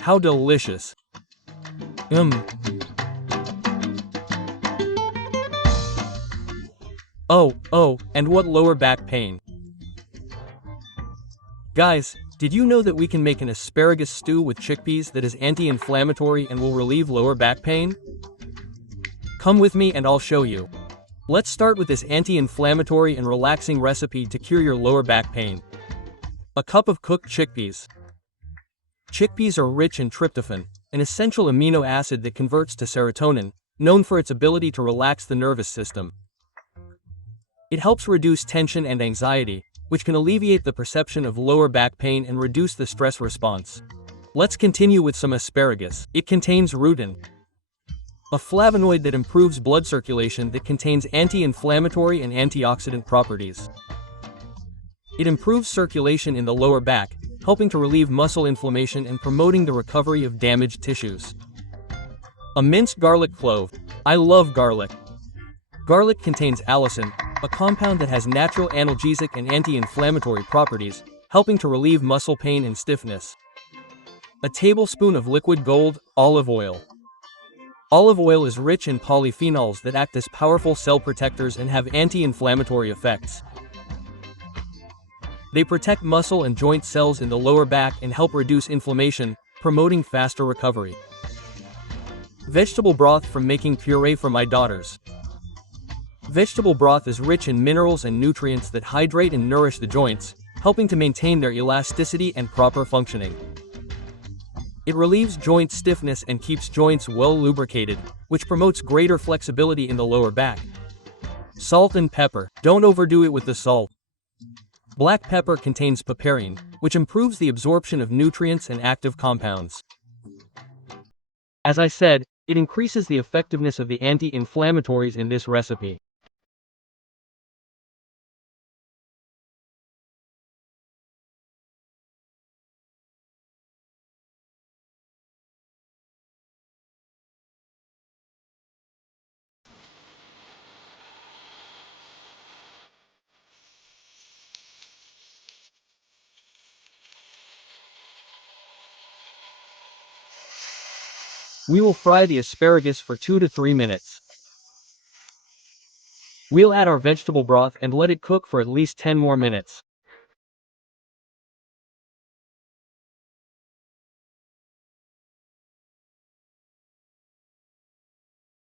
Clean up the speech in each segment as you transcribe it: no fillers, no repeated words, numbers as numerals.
How delicious. Mmm. Oh, and what lower back pain. Guys, did you know that we can make an asparagus stew with chickpeas that is anti-inflammatory and will relieve lower back pain? Come with me and I'll show you. Let's start with this anti-inflammatory and relaxing recipe to cure your lower back pain. A cup of cooked chickpeas. Chickpeas are rich in tryptophan, an essential amino acid that converts to serotonin, known for its ability to relax the nervous system. It helps reduce tension and anxiety, which can alleviate the perception of lower back pain and reduce the stress response. Let's continue with some asparagus. It contains rutin, a flavonoid that improves blood circulation that contains anti-inflammatory and antioxidant properties. It improves circulation in the lower back, helping to relieve muscle inflammation and promoting the recovery of damaged tissues. A minced garlic clove. I love garlic. Garlic contains allicin, a compound that has natural analgesic and anti-inflammatory properties, helping to relieve muscle pain and stiffness. A tablespoon of liquid gold olive oil. Olive oil is rich in polyphenols that act as powerful cell protectors and have anti-inflammatory effects. They protect muscle and joint cells in the lower back and help reduce inflammation, promoting faster recovery. Vegetable broth from making puree for my daughters. Vegetable broth is rich in minerals and nutrients that hydrate and nourish the joints, helping to maintain their elasticity and proper functioning. It relieves joint stiffness and keeps joints well lubricated, which promotes greater flexibility in the lower back. Salt and pepper. Don't overdo it with the salt. Black pepper contains piperine, which improves the absorption of nutrients and active compounds. As I said, it increases the effectiveness of the anti-inflammatories in this recipe. We will fry the asparagus for 2 to 3 minutes. We'll add our vegetable broth and let it cook for at least 10 more minutes.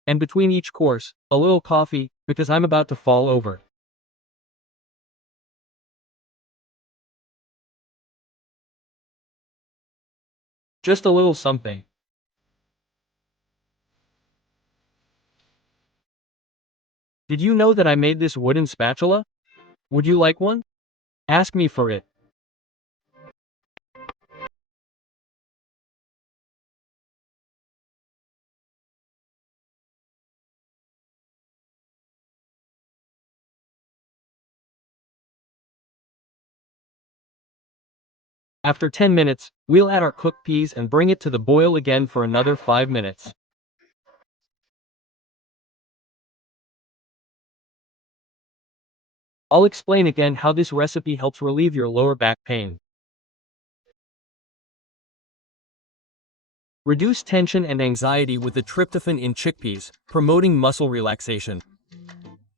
And between each course, a little coffee, because I'm about to fall over. Just a little something. Did you know that I made this wooden spatula? Would you like one? Ask me for it. After 10 minutes, we'll add our cooked peas and bring it to the boil again for another 5 minutes. I'll explain again how this recipe helps relieve your lower back pain. Reduce tension and anxiety with the tryptophan in chickpeas, promoting muscle relaxation.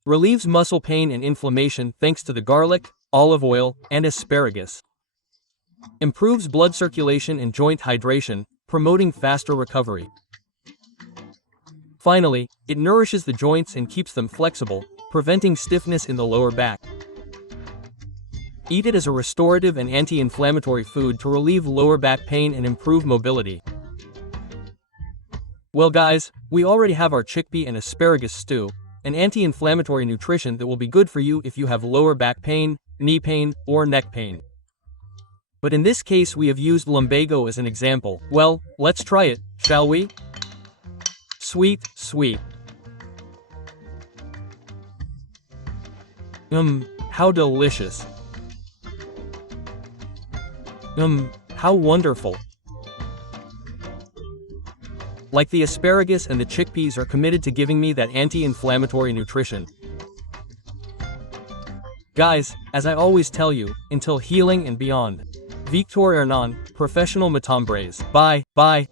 Relieves muscle pain and inflammation thanks to the garlic, olive oil, and asparagus. Improves blood circulation and joint hydration, promoting faster recovery. Finally, it nourishes the joints and keeps them flexible, preventing stiffness in the lower back. Eat it as a restorative and anti-inflammatory food to relieve lower back pain and improve mobility. Well guys, we already have our chickpea and asparagus stew, an anti-inflammatory nutrition that will be good for you if you have lower back pain, knee pain, or neck pain. But in this case we have used lumbago as an example. Well, let's try it, shall we? Sweet, sweet. How delicious. How wonderful. Like the asparagus and the chickpeas are committed to giving me that anti-inflammatory nutrition. Guys, as I always tell you, until healing and beyond. Victor Hernan, Professional Matambres. Bye.